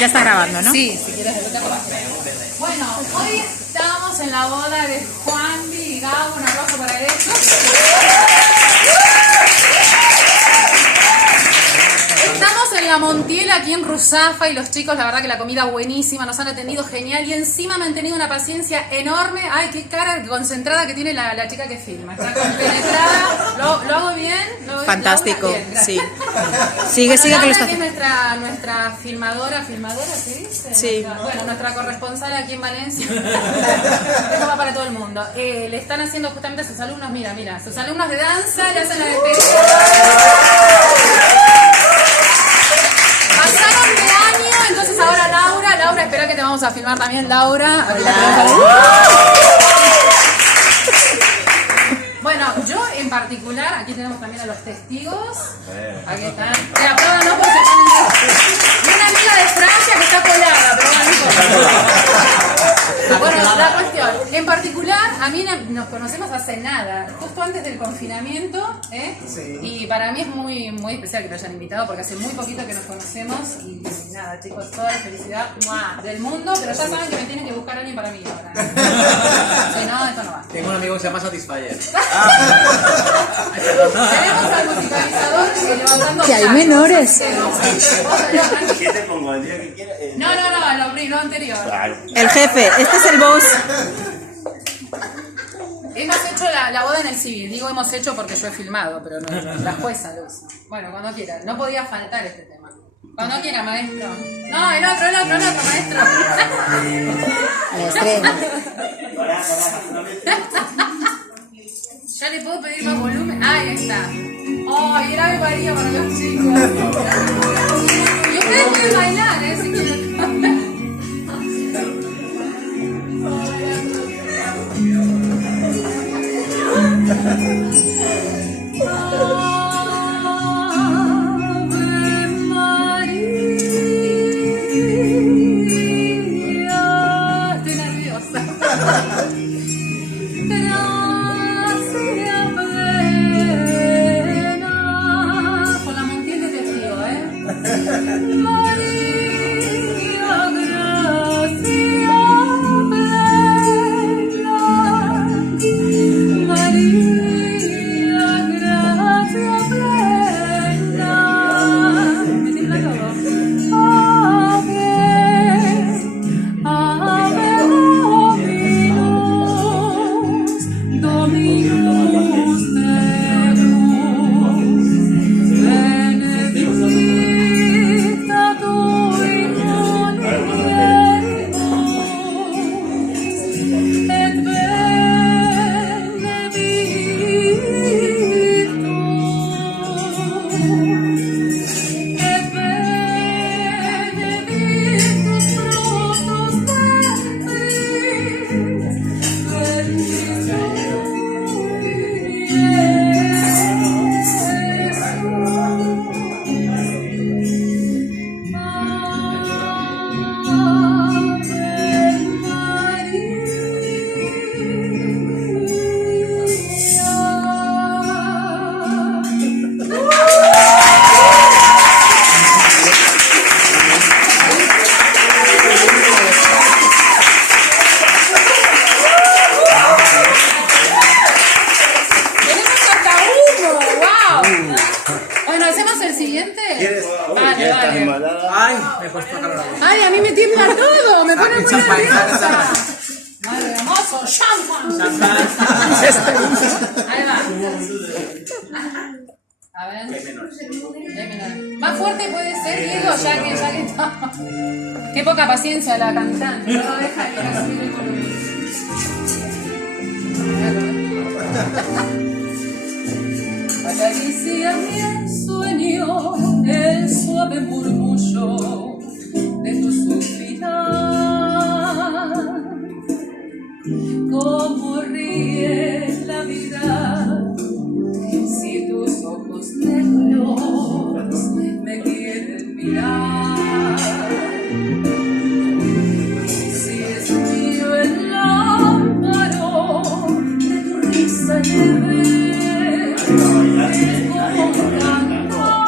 Ya está grabando, ¿no? Sí, si quieres te puedo. Bueno, hoy estamos en la boda de Juanvi y Gabo. Un aplauso para ellos. Estamos en la Montiel, aquí en Ruzafa, y los chicos, la verdad que la comida buenísima, nos han atendido genial y encima me han tenido una paciencia enorme. Ay, qué cara concentrada que tiene la chica que filma. Está compenetrada. ¿Lo hago bien? Fantástico, bien, sí. Sigue, bueno, sigue que lo está es haciendo. nuestra filmadora, ¿se dice? Sí. Nuestra corresponsal aquí en Valencia. Esto va para todo el mundo. Le están haciendo justamente a sus alumnos, mira, sus alumnos de danza le hacen la despedida. Pasaron de año, entonces ahora Laura, espera que te vamos a filmar también, Laura. Bueno, yo en particular, aquí tenemos también a los testigos. Aquí están. Apruébanos porque y una amiga de Francia que está colada, pero bueno, la cuestión, en particular, a mí nos conocemos hace nada, justo antes del confinamiento, Sí. Y para mí es muy, muy especial que lo hayan invitado porque hace muy poquito que nos conocemos y nada, chicos, toda la felicidad del mundo, pero ya saben que me tienen que buscar a alguien para mí ahora. Si no, esto no va. Tengo un amigo que se llama Satisfyer. Tenemos al musicalizador levantando. Que hay menores. ¿Qué te pongo? ¿El día que quieras? No, lo anterior. El jefe, este es el boss. Hemos hecho la boda en el civil. Digo hemos hecho porque yo he filmado, pero no, la jueza lo hizo. Bueno, cuando quiera. No podía faltar este tema. Cuando quiera, maestro. No, el otro, maestro. ¿Ya le puedo pedir más volumen? Ahí está. Ay, era Ave María para los chicos. Y ustedes pueden bailar, si quieren. Ay, me he puesto calor. Ay, a mí me tiembla todo, me pone muy nerviosa. Madre hermoso, champán. Ahí va. A ver. Más fuerte puede ser, Diego, ya que está. Qué poca paciencia la cantante, no deja que no subir el volumen. Acaricia mi sueño el suave murmullo de tu suspirar. Cómo ríe la vida si tus ojos negros me quieren mirar. Si es mío el lámparo de tu risa leve. Es como un cantar.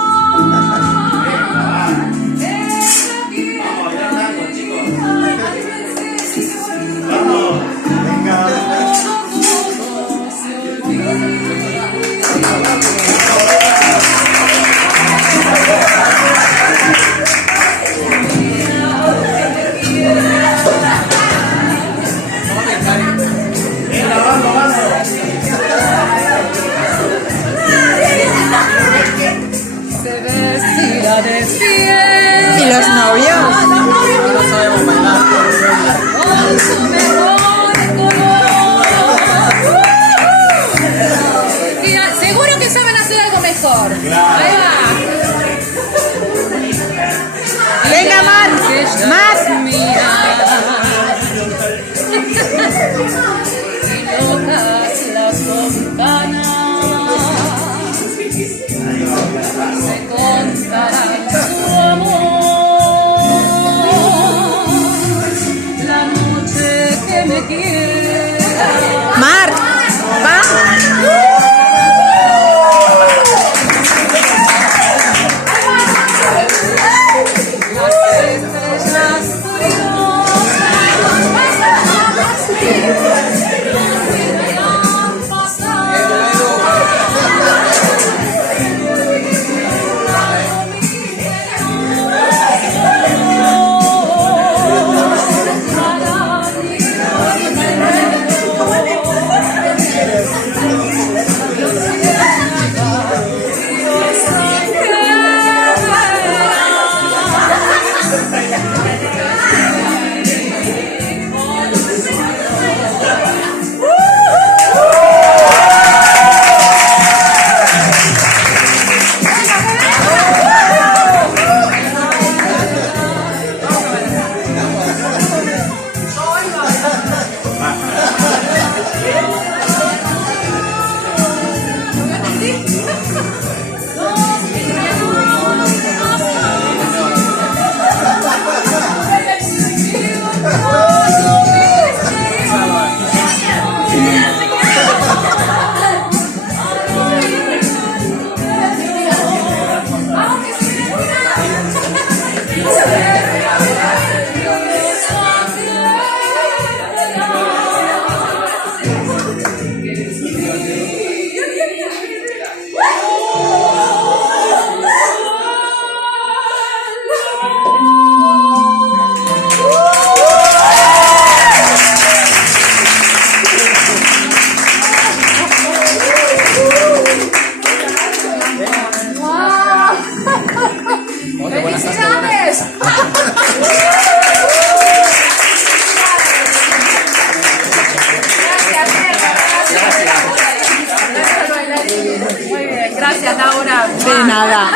Muy bien, gracias Laura. De nada.